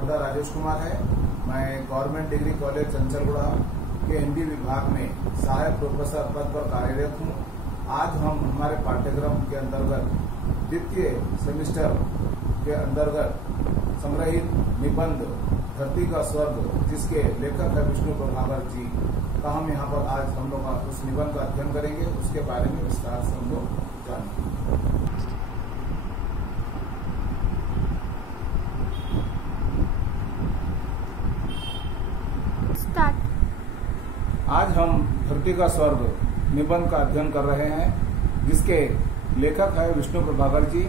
हरदा राजेश कुमार है। मैं government degree college Chanchalguda के हिंदी विभाग में सहायक प्रोफेसर पद पर कार्यरत हूँ। आज हम हमारे पाठ्यक्रम के अंतर्गत द्वितीय सेमेस्टर के अंतर्गत संग्रहित निबंध धरती का स्वर्ग, जिसके लेखक है विष्णु प्रभाकर जी का हम यहाँ पर आज हम लोग उस निबंध का अध्ययन करेंगे। उसके बारे में विस्तार से हम लोग जानेंगे। आज हम धरती का स्वर्ग निबंध का अध्ययन कर रहे हैं, जिसके लेखक है विष्णु प्रभाकर जी।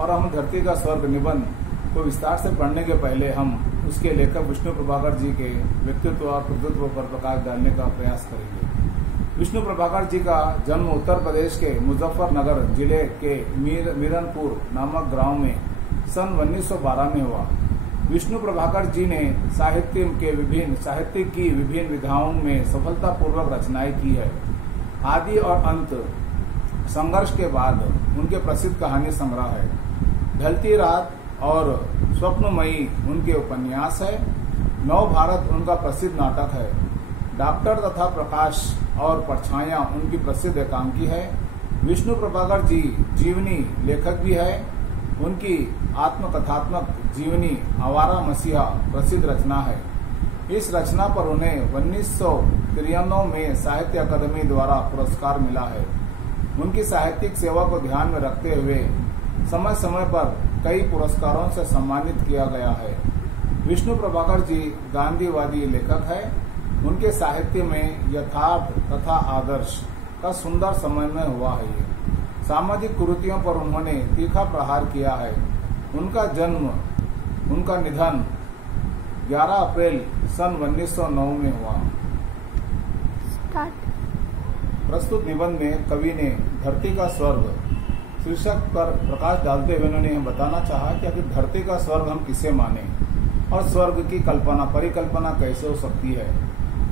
और हम धरती का स्वर्ग निबंध को विस्तार से पढ़ने के पहले हम उसके लेखक विष्णु प्रभाकर जी के व्यक्तित्व और कृतित्व पर प्रकाश डालने का प्रयास करेंगे। विष्णु प्रभाकर जी का जन्म उत्तर प्रदेश के मुजफ्फरनगर जिले के मीरनपुर नामक गांव में सन 1912 में हुआ। विष्णु प्रभाकर जी ने साहित्य की विभिन्न विधाओं में सफलतापूर्वक रचनाएं की है। आदि और अंत संघर्ष के बाद उनके प्रसिद्ध कहानी संग्रह है। ढलती रात और स्वप्नमयी उनके उपन्यास है। नव भारत उनका प्रसिद्ध नाटक है। डॉक्टर तथा प्रकाश और परछाइयां उनकी प्रसिद्ध एकांकी है। विष्णु प्रभाकर जी जीवनी लेखक भी है। उनकी आत्मकथात्मक जीवनी आवारा मसीहा प्रसिद्ध रचना है। इस रचना पर उन्हें 1993 में साहित्य अकादमी द्वारा पुरस्कार मिला है। उनकी साहित्यिक सेवा को ध्यान में रखते हुए समय समय पर कई पुरस्कारों से सम्मानित किया गया है। विष्णु प्रभाकर जी गांधीवादी लेखक है। उनके साहित्य में यथार्थ तथा आदर्श का सुंदर समन्वय हुआ है। सामाजिक कुरीतियों पर उन्होंने तीखा प्रहार किया है। उनका निधन 11 अप्रैल सन 1909 में हुआ। प्रस्तुत निबंध में कवि ने धरती का स्वर्ग शीर्षक पर प्रकाश डालते हुए उन्होंने यह बताना चाहा कि आखिर धरती का स्वर्ग हम किसे माने और स्वर्ग की परिकल्पना कैसे हो सकती है।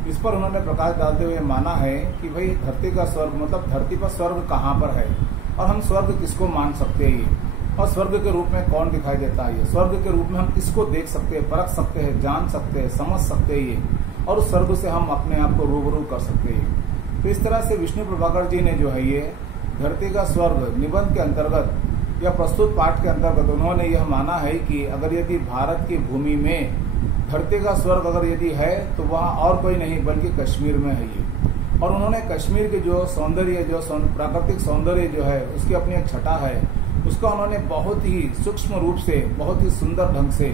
इस पर उन्होंने प्रकाश डालते हुए माना है कि भाई धरती का स्वर्ग मतलब धरती पर स्वर्ग कहाँ पर है और हम स्वर्ग किसको मान सकते हैं और स्वर्ग के रूप में कौन दिखाई देता है। स्वर्ग के रूप में हम किसको देख सकते हैं, परख सकते हैं, जान सकते हैं, समझ सकते हैं और उस स्वर्ग से हम अपने आप को रूबरू कर सकते हैं। तो इस तरह से विष्णु प्रभाकर जी ने जो है ये धरती का स्वर्ग निबंध के अंतर्गत या प्रस्तुत पाठ के अंतर्गत उन्होंने यह माना है कि अगर यदि भारत की भूमि में धरती का स्वर्ग अगर यदि है तो वहाँ और कोई नहीं बल्कि कश्मीर में है ये। और उन्होंने कश्मीर के जो सौंदर्य प्राकृतिक सौंदर्य जो है उसकी अपनी एक छटा है, उसका उन्होंने बहुत ही सूक्ष्म रूप से बहुत ही सुंदर ढंग से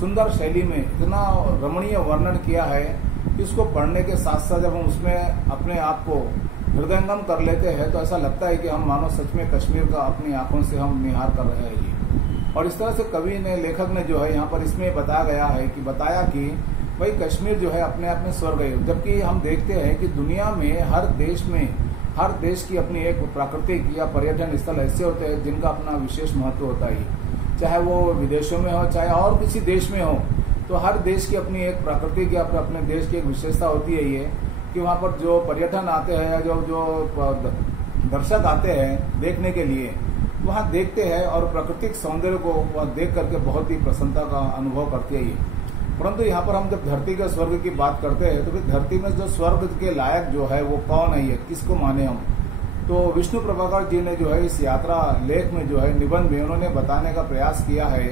सुंदर शैली में इतना रमणीय वर्णन किया है कि उसको पढ़ने के साथ साथ जब हम उसमें अपने आप को हृदयंगम कर लेते हैं तो ऐसा लगता है कि हम मानो सच में कश्मीर का अपनी आंखों से हम निहार कर रहे हैं ये। और इस तरह से कवि ने लेखक ने जो है यहाँ पर इसमें बताया कि भाई कश्मीर जो है अपने आप में स्वर्ग है। जबकि हम देखते हैं कि दुनिया में हर देश की अपनी एक प्राकृतिक या पर्यटन स्थल ऐसे होते हैं जिनका अपना विशेष महत्व होता है, चाहे वो विदेशों में हो चाहे और किसी देश में हो। तो हर देश की अपनी एक प्राकृतिक या अपने देश की एक विशेषता होती है ये कि वहाँ पर जो पर्यटन आते हैं, जो दर्शक आते हैं देखने के लिए, वहाँ देखते हैं और प्राकृतिक सौंदर्य को वह देख करके बहुत ही प्रसन्नता का अनुभव करते हैं। परंतु यहाँ पर हम जब धरती के स्वर्ग की बात करते हैं तो फिर धरती में जो स्वर्ग के लायक जो है वो कौन है, ये किसको माने हम। तो विष्णु प्रभाकर जी ने जो है इस यात्रा लेख में जो है निबंध में उन्होंने बताने का प्रयास किया है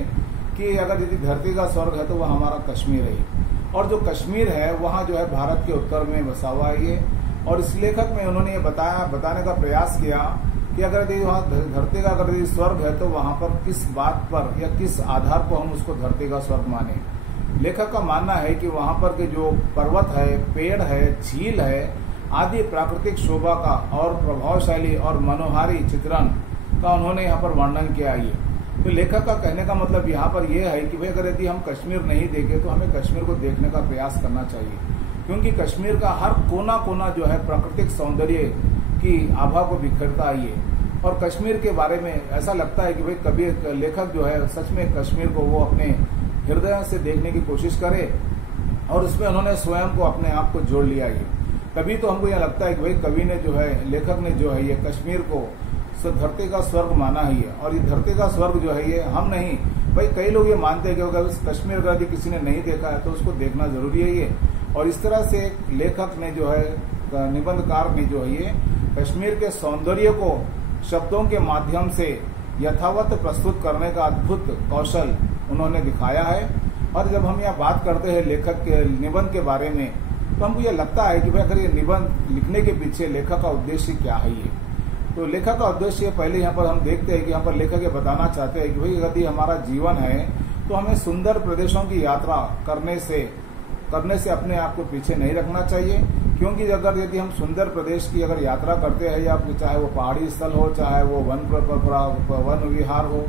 कि अगर यदि धरती का स्वर्ग है तो वह हमारा कश्मीर है। और जो कश्मीर है वहाँ जो है भारत के उत्तर में बसा हुआ है ये। और इस लेखक में उन्होंने ये बताने का प्रयास किया कि अगर यदि वहाँ धरती का अगर यदि स्वर्ग है तो वहाँ पर किस बात पर या किस आधार पर हम उसको धरती का स्वर्ग माने। लेखक का मानना है कि वहाँ पर के जो पर्वत है, पेड़ है, झील है आदि प्राकृतिक शोभा का और प्रभावशाली और मनोहारी चित्रण का उन्होंने यहाँ पर वर्णन किया है। तो लेखक का कहने का मतलब यहाँ पर यह है कि भाई अगर यदि हम कश्मीर नहीं देखे तो हमें कश्मीर को देखने का प्रयास करना चाहिए, क्योंकि कश्मीर का हर कोना कोना जो है प्राकृतिक सौंदर्य की आभा को बिखरता है ये। और कश्मीर के बारे में ऐसा लगता है कि भाई कभी लेखक जो है सच में कश्मीर को वो अपने हृदय से देखने की कोशिश करे और उसमें उन्होंने स्वयं को अपने आप को जोड़ लिया ये। कभी तो हमको यह लगता है कि भाई कवि ने जो है लेखक ने जो है ये कश्मीर को धरती का स्वर्ग माना ही है। और ये धरती का स्वर्ग जो है ये हम नहीं भाई कई लोग ये मानते हैं कि अगर कश्मीर अगर यदि किसी ने नहीं देखा है तो उसको देखना जरूरी है ये। और इस तरह से लेखक ने जो है, निबंधकार ने जो है ये कश्मीर के सौंदर्य को शब्दों के माध्यम से यथावत प्रस्तुत करने का अद्भुत कौशल उन्होंने दिखाया है। और जब हम यहाँ बात करते हैं लेखक के निबंध के बारे में, तो हमको ये लगता है कि भाई अगर ये निबंध लिखने के पीछे लेखक का उद्देश्य क्या है ये, तो लेखक का उद्देश्य पहले यहाँ पर हम देखते हैं कि यहाँ पर लेखक ये बताना चाहते हैं कि भाई यदि हमारा जीवन है तो हमें सुंदर प्रदेशों की यात्रा करने से अपने आप को पीछे नहीं रखना चाहिए। क्योंकि अगर यदि हम सुंदर प्रदेश की अगर यात्रा करते हैं, या चाहे वो पहाड़ी स्थल हो, चाहे वो वन विहार हो,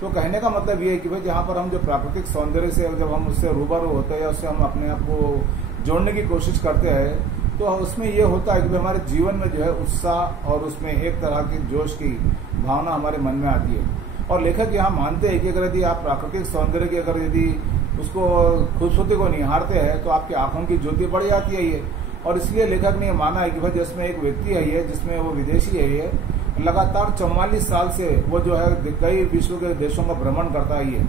तो कहने का मतलब ये है कि भाई जहाँ पर हम जो प्राकृतिक सौंदर्य से जब हम उससे रूबरू होते हैं, उससे हम अपने आप को जोड़ने की कोशिश करते हैं, तो उसमें ये होता है कि हमारे जीवन में जो है उत्साह और उसमें एक तरह की जोश की भावना हमारे मन में आती है। और लेखक यहाँ मानते हैं कि अगर यदि आप प्राकृतिक सौंदर्य की अगर यदि उसको खूबसूरती को निहारते हैं तो आपकी आंखों की ज्योति बढ़ जाती है ये। और इसलिए लेखक ने माना है कि भाई जिसमें एक व्यक्ति है ये, जिसमें वो विदेशी है ये, लगातार 44 साल से वो जो है कई विश्व के देशों का भ्रमण करता है ये।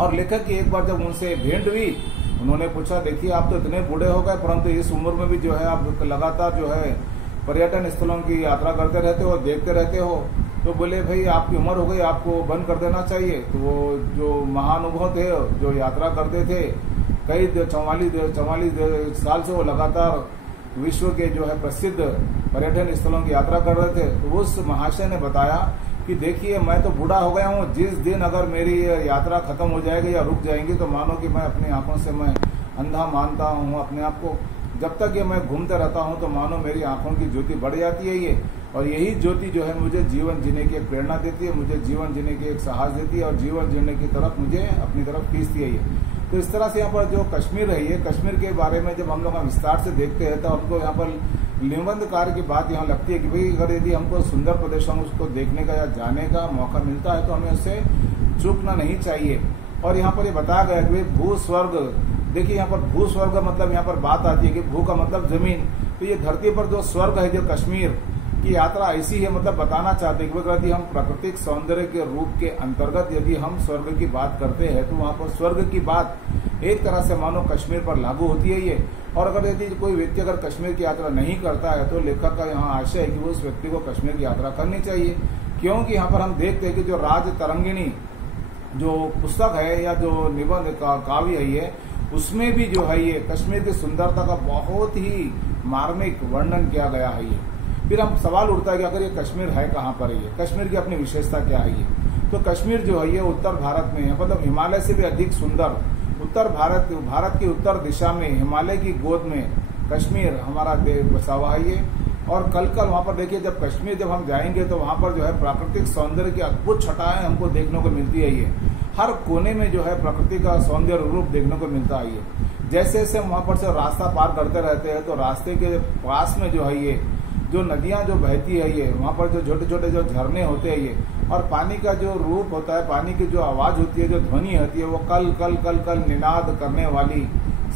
और लेखक की एक बार जब उनसे भेंट हुई, उन्होंने पूछा, देखिए आप तो इतने बूढ़े हो गए परंतु इस उम्र में भी जो है आप लगातार जो है पर्यटन स्थलों की यात्रा करते रहते हो, देखते रहते हो। तो बोले भाई आपकी उम्र हो गई, आपको बंद कर देना चाहिए। तो वो जो महानुभव थे जो यात्रा करते थे, कई 44 साल से वो लगातार विश्व के जो है प्रसिद्ध पर्यटन स्थलों की यात्रा कर रहे थे। तो उस महाशय ने बताया कि देखिए मैं तो बूढ़ा हो गया हूँ, जिस दिन अगर मेरी यात्रा खत्म हो जाएगी या रुक जाएंगी तो मानो कि मैं अपनी आंखों से मैं अंधा मानता हूँ अपने आप को। जब तक ये मैं घूमते रहता हूँ तो मानो मेरी आंखों की ज्योति बढ़ जाती है ये। और यही ज्योति जो है मुझे जीवन जीने की एक प्रेरणा देती है, मुझे जीवन जीने की एक साहस देती है और जीवन जीने की तरफ मुझे अपनी तरफ खींचती है ये। तो इस तरह से यहाँ पर जो कश्मीर है ये, कश्मीर के बारे में जब हम लोग विस्तार से देखते हैं तो हमको यहाँ पर निबंधकार की बात यहाँ लगती है कि भाई अगर यदि हमको सुंदर प्रदेशों में उसको देखने का या जाने का मौका मिलता है तो हमें उससे चूकना नहीं चाहिए। और यहाँ पर ये बताया गया कि भू स्वर्ग, देखिए यहाँ पर भू स्वर्ग मतलब यहाँ पर बात आती है कि भू का मतलब जमीन, तो ये धरती पर जो स्वर्ग है जो कश्मीर की यात्रा ऐसी है, मतलब बताना चाहते हैं कि यदि हम प्राकृतिक सौंदर्य के रूप के अंतर्गत यदि हम स्वर्ग की बात करते हैं तो वहाँ पर स्वर्ग की बात एक तरह से मानो कश्मीर पर लागू होती है ये। और अगर यदि कोई व्यक्ति अगर कश्मीर की यात्रा नहीं करता है तो लेखक का यहाँ आशय है कि उस व्यक्ति को कश्मीर की यात्रा करनी चाहिए। क्योंकि यहाँ पर हम देखते हैं कि जो राज तरंगिणी जो पुस्तक है या जो निबंध काव्य है ये, उसमें भी जो है ये कश्मीर की सुंदरता का बहुत ही मार्मिक वर्णन किया गया है ये। फिर हम सवाल उठता है कि अगर ये कश्मीर है कहाँ पर है ये, कश्मीर की अपनी विशेषता क्या है ये। तो कश्मीर जो है ये उत्तर भारत में है, मतलब हिमालय से भी अधिक सुंदर उत्तर भारत की उत्तर दिशा में हिमालय की गोद में कश्मीर हमारा देश बसा हुआ है ये। और कल वहाँ पर देखिए जब कश्मीर जब हम जाएंगे तो वहाँ पर जो है प्राकृतिक सौंदर्य की अद्भुत छटाएं हमको देखने को मिलती है ये। हर कोने में जो है प्रकृति का सौंदर्य रूप देखने को मिलता है ये। जैसे जैसे हम वहाँ पर से रास्ता पार करते रहते हैं तो रास्ते के पास में जो है ये जो नदियां जो बहती है ये, वहाँ पर जो छोटे छोटे जो झरने होते हैं ये, और पानी का जो रूप होता है, पानी की जो आवाज होती है, जो ध्वनि होती है, वो कल कल कल कल निनाद करने वाली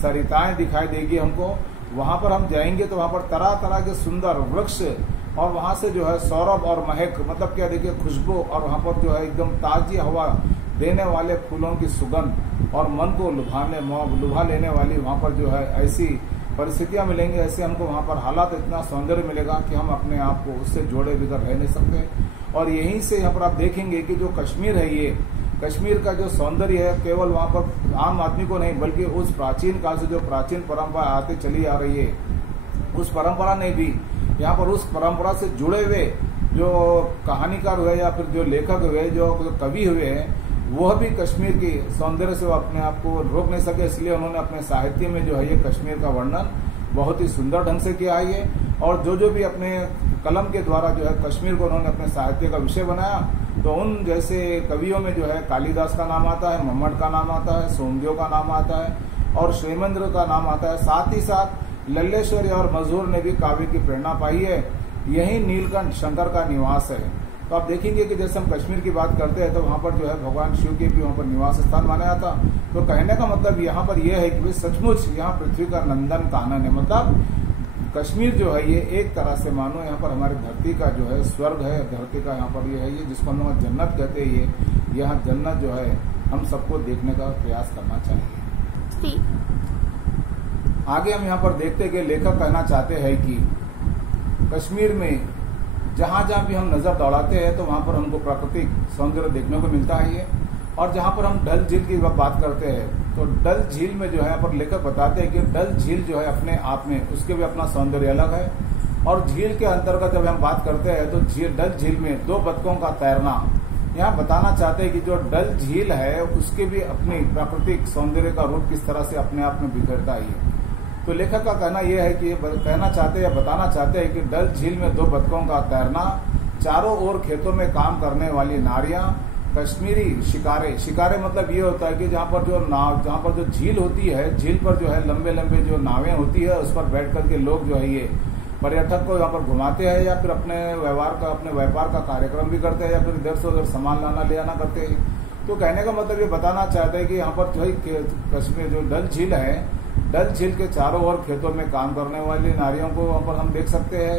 सरिताएं दिखाई देगी हमको। वहाँ पर हम जाएंगे तो वहाँ पर तरह तरह के सुंदर वृक्ष और वहाँ से जो है सौरभ और महक, मतलब क्या देखिए खुशबू, और वहाँ पर जो है एकदम ताजी हवा देने वाले फूलों की सुगंध और मन को लुभा लेने वाली वहाँ पर जो है ऐसी परिस्थितियां मिलेंगी, ऐसे हमको वहाँ पर हालात इतना सौंदर्य मिलेगा कि हम अपने आप को उससे जोड़े बिगर रह नहीं सकते। और यहीं से यहाँ पर आप देखेंगे कि जो कश्मीर है ये, कश्मीर का जो सौंदर्य है केवल वहाँ पर आम आदमी को नहीं बल्कि उस प्राचीन काल से जो प्राचीन परंपरा आती चली आ रही है, उस परंपरा ने भी यहाँ पर उस परंपरा से जुड़े हुए जो कहानीकार हुए या फिर जो लेखक हुए, जो कवि हुए हैं, वह भी कश्मीर की सौंदर्य से वो अपने आप को रोक नहीं सके। इसलिए उन्होंने अपने साहित्य में जो है ये कश्मीर का वर्णन बहुत ही सुंदर ढंग से किया है ये। और जो भी अपने कलम के द्वारा जो है कश्मीर को उन्होंने अपने साहित्य का विषय बनाया, तो उन जैसे कवियों में जो है कालिदास का नाम आता है, मम्मट का नाम आता है, सोमदेव का नाम आता है और श्रीमेंद्र का नाम आता है। साथ ही साथ लल्लेश्वरी और मजहूर ने भी काव्य की प्रेरणा पाई है। यही नीलकंठ शंकर का निवास है। तो आप देखेंगे कि जैसे हम कश्मीर की बात करते हैं तो वहाँ पर जो है भगवान शिव के भी वहाँ पर निवास स्थान माना जाता। तो कहने का मतलब यहाँ पर यह है कि भाई सचमुच यहाँ पृथ्वी का नंदन कानन है। मतलब कश्मीर जो है ये एक तरह से मानो यहाँ पर हमारी धरती का जो है स्वर्ग है, धरती का यहाँ पर ये है ये जिसको हम लोग जन्नत कहते हैं। ये यहाँ जन्नत जो है हम सबको देखने का प्रयास करना चाहिए। आगे हम यहाँ पर देखते कि लेखक कहना चाहते हैं कि कश्मीर में जहां जहां भी हम नजर दौड़ाते हैं तो वहां पर हमको प्राकृतिक सौंदर्य देखने को मिलता है ये। और जहां पर हम डल झील की बात करते हैं तो डल झील में जो है यहाँ पर लेखक बताते हैं कि डल झील जो है अपने आप में उसके भी अपना सौंदर्य अलग है। और झील के अंतर्गत जब हम बात करते हैं तो डल झील में 2 बतखों का तैरना, यहाँ बताना चाहते हैं कि जो डल झील है उसके भी अपनी प्राकृतिक सौंदर्य का रूप किस तरह से अपने आप में बिखरता है। तो लेखक का कहना यह है कि कहना चाहते हैं, बताना चाहते हैं कि डल झील में 2 बतखों का तैरना, चारों ओर खेतों में काम करने वाली नारियां, कश्मीरी शिकारे। शिकारे मतलब ये होता है कि जहाँ पर जो झील होती है, झील पर जो है लंबे लंबे जो नावें होती है उस पर बैठ करके लोग जो है ये पर्यटक को यहाँ पर घुमाते हैं या फिर अपने व्यापार का कार्यक्रम भी करते हैं या फिर इधर से उधर सामान लाना ले आना करते हैं। तो कहने का मतलब ये बताना चाहते हैं कि यहाँ पर जो है कश्मीर जो डल झील है, डल झील के चारों ओर खेतों में काम करने वाली नारियों को वहां पर हम देख सकते हैं।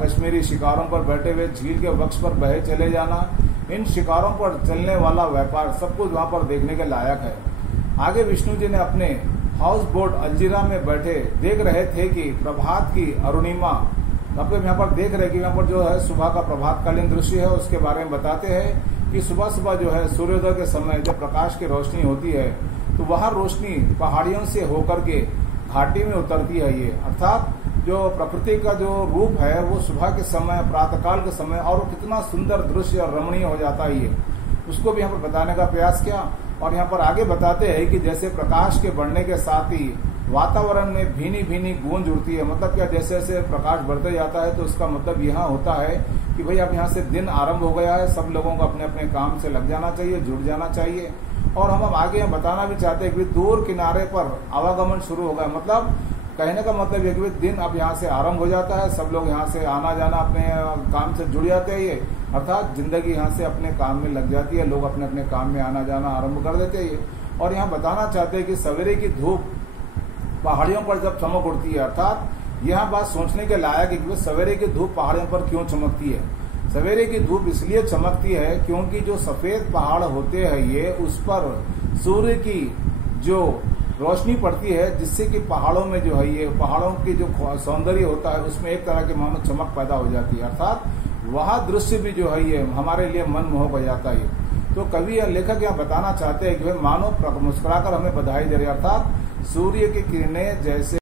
कश्मीरी शिकारों पर बैठे हुए झील के वक्ष पर बहे चले जाना, इन शिकारों पर चलने वाला व्यापार सब कुछ वहां पर देखने के लायक है। आगे विष्णु जी ने अपने हाउस बोट अलजीरा में बैठे देख रहे थे कि प्रभात की अरुणिमा, मतलब यहाँ पर देख रहे कि यहाँ पर जो है सुबह का प्रभातकालीन दृश्य है उसके बारे में बताते हैं कि सुबह सुबह जो है सूर्योदय के समय जब प्रकाश की रोशनी होती है तो वह रोशनी पहाड़ियों से होकर के घाटी में उतरती है ये। अर्थात जो प्रकृति का जो रूप है वो सुबह के समय, प्रातःकाल के समय, और वो कितना सुंदर दृश्य और रमणीय हो जाता है ये, उसको भी यहाँ पर बताने का प्रयास किया। और यहाँ पर आगे बताते हैं कि जैसे प्रकाश के बढ़ने के साथ ही वातावरण में भीनी भीनी गूंज उड़ती है। मतलब क्या, जैसे जैसे प्रकाश बढ़ते जाता है तो उसका मतलब यह होता है कि भाई अब यहाँ से दिन आरंभ हो गया है, सब लोगों को अपने अपने काम से लग जाना चाहिए, जुड़ जाना चाहिए। और हम आगे बताना भी चाहते हैं कि दूर किनारे पर आवागमन शुरू हो गया। मतलब कहने का मतलब ये कि दिन अब यहाँ से आरंभ हो जाता है, सब लोग यहाँ से आना जाना अपने काम से जुड़ जाते हैं ये, अर्थात जिंदगी यहाँ से अपने काम में लग जाती है, लोग अपने अपने काम में आना जाना आरंभ कर देते हैं ये। और यहाँ बताना चाहते हैं कि सवेरे की धूप पहाड़ियों पर जब चमक उठती है, अर्थात यह बात सोचने के लायक है कि सवेरे की धूप पहाड़ियों पर क्यों चमकती है। सवेरे की धूप इसलिए चमकती है क्योंकि जो सफेद पहाड़ होते हैं ये, उस पर सूर्य की जो रोशनी पड़ती है जिससे कि पहाड़ों में जो है ये पहाड़ों की जो सौंदर्य होता है उसमें एक तरह की मानो चमक पैदा हो जाती है। अर्थात वह दृश्य भी जो है ये हमारे लिए मनमोहक हो जाता है। तो कवि या लेखक यहाँ बताना चाहते हैं कि मानो मुस्कुराकर हमें बधाई दे रहे, अर्थात सूर्य की किरणें जैसे